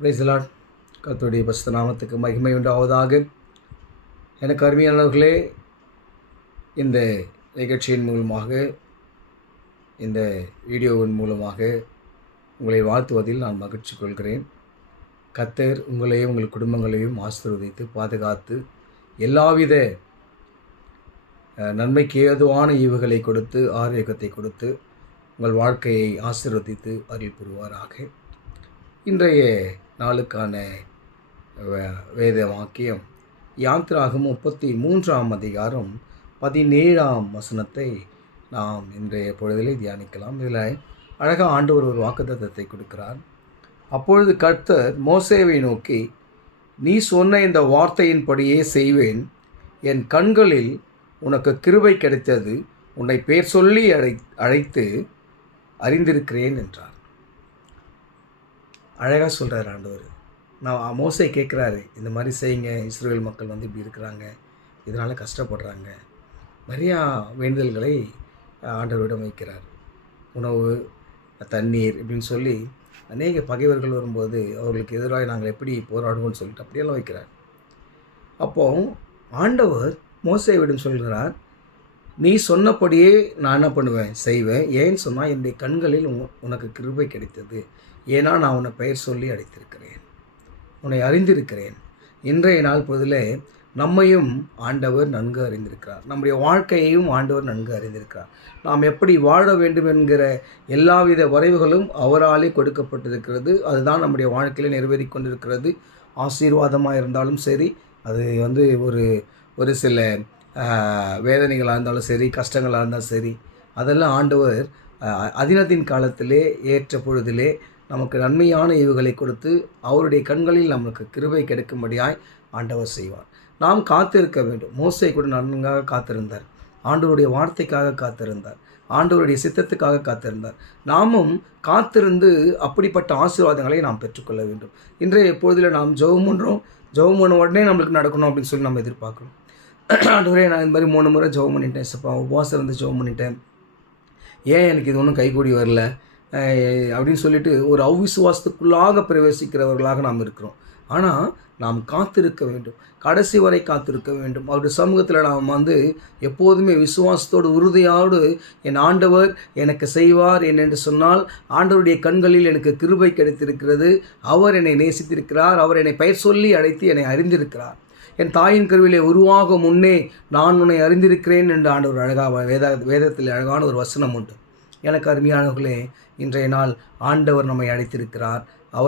Praise the Lord. கர்த்தருடைய பரிசுத்த நாமத்துக்கு மகிமை உண்டாவதாக. எனக்கு அருமையானவர்களே, இந்த நிகழ்ச்சியின் மூலமாக, இந்த வீடியோவின் மூலமாக உங்களை வாழ்த்துவதில் நான் மகிழ்ச்சி கொள்கிறேன். கர்த்தர் உங்களையும் உங்கள் குடும்பங்களையும் ஆசீர்வதித்து பாதுகாத்து எல்லாவித நன்மைக்கு ஏதுவான ஈவுகளை கொடுத்து ஆரோக்கியத்தை கொடுத்து உங்கள் வாழ்க்கையை ஆசீர்வதித்து அருள் புரிவாராக. இன்றைய நாளுக்கான வேத வாக்கியம் யாத்திராகமம் 33ஆம் அதிகாரம் 17ஆம் வசனத்தை நாம் இன்றைய பொழுதிலே தியானிக்கலாம். இதில் அழகாக ஆண்டவர் ஒரு வாக்குத்தத்தத்தை கொடுக்கிறார். அப்பொழுது கர்த்தர் மோசேவை நோக்கி, நீ சொன்ன இந்த வார்த்தையின்படியே செய்வேன், என் கண்களில் உனக்கு கிருபை கிடைத்தது, உன்னை பேர் சொல்லி அழைத்து அறிந்திருக்கிறேன் என்றார். அழகாக சொல்கிறார் ஆண்டவர். நான் மோசே கேட்குறாரு, இந்த மாதிரி செய்யுங்க, இஸ்ரேல் மக்கள் வந்து இப்படி இருக்கிறாங்க, இதனால் கஷ்டப்படுறாங்க. நிறையா வேண்டுதல்களை ஆண்டவரிடம் வைக்கிறார். உணவு, தண்ணீர் இப்படின்னு சொல்லி அநேக பகைவர்கள் வரும்போது அவர்களுக்கு எதிராக நாங்கள் எப்படி போராடுவோம்னு சொல்லிட்டு அப்படியெல்லாம் வைக்கிறார். அப்போது ஆண்டவர் மோசேவிடம் சொல்கிறார், நீ சொன்னபடியே நான் என்ன பண்ணுவேன், செய்வேன். ஏன்னு சொன்னால் என்னுடைய கண்களில் உனக்கு கிருபை கிடைத்தது, ஏன்னா நான் உன்னை பெயர் சொல்லி அழைத்திருக்கிறேன், உன்னை அறிந்திருக்கிறேன். இன்றைய நாள் பொழுதில் நம்மையும் ஆண்டவர் நன்கு அறிந்திருக்கிறார், நம்முடைய வாழ்க்கையையும் ஆண்டவர் நன்கு அறிந்திருக்கிறார். நாம் எப்படி வாழ வேண்டும் என்கிற எல்லாவித வரைவுகளும் அவராலே கொடுக்கப்பட்டிருக்கிறது. அதுதான் நம்முடைய வாழ்க்கையில் நிறைவேறி கொண்டிருக்கிறது. ஆசீர்வாதமாக இருந்தாலும் சரி, அது வந்து ஒரு சில வேதனைகளாக இருந்தாலும் சரி, கஷ்டங்களாக இருந்தாலும் சரி, அதெல்லாம் ஆண்டவர் அதினத்தின் காலத்திலே ஏற்ற பொழுதிலே நமக்கு நன்மையான ஈவுகளை கொடுத்து அவருடைய கண்களில் நமக்கு கிருபை கிடைக்கும்படியாய் ஆண்டவர் செய்வார். நாம் காத்திருக்க வேண்டும். மோசே கூட நன்றாக காத்திருந்தார், ஆண்டவருடைய வார்த்தைக்காக காத்திருந்தார், ஆண்டவருடைய சித்தத்துக்காக காத்திருந்தார். நாமும் காத்திருந்து அப்படிப்பட்ட ஆசீர்வாதங்களை நாம் பெற்றுக்கொள்ள வேண்டும். இன்றைய பொழுதில் நாம் ஜெபம் பண்ணுறோம், ஜெபம் பண்ண உடனே நம்மளுக்கு நடக்கணும் அப்படின்னு சொல்லி நம்ம எதிர்பார்க்குறோம். ஆண்டவரே, நான் இந்த மாதிரி 3 முறை ஜெபம் பண்ணிட்டேன், உபவாசம் இருந்து ஜெபம் பண்ணிட்டேன், ஏன் எனக்கு இது ஒன்றும் கைகூடி வரல அப்படின்னு சொல்லிட்டு ஒரு அவ்விசுவாசத்துக்குள்ளாக பிரவேசிக்கிறவர்களாக நாம் இருக்கிறோம். ஆனால் நாம் காத்திருக்க வேண்டும், கடைசி வரை காத்திருக்க வேண்டும். அவருடைய சமூகத்தில் நாம் வந்து எப்போதுமே விசுவாசத்தோடு உறுதியோடு என் ஆண்டவர் எனக்கு செய்வார் என்று சொன்னால், ஆண்டவருடைய கண்களில் எனக்கு கிருபை கிடைத்திருக்கிறது, அவர் என்னை நேசித்திருக்கிறார், அவர் என்னை பெயர் சொல்லி அழைத்து என்னை அறிந்திருக்கிறார், என் தாயின் கருவிலே உருவாகும் முன்னே நான் உன்னை அறிந்திருக்கிறேன் என்று ஆண்டவர் அழகாக வேதத்தில் அழகான ஒரு வசனம் உண்டு. எனக்கு அருமையானவர்களே, இன்றைய நாள் ஆண்டவர் நம்மை அழைத்திருக்கிறார்.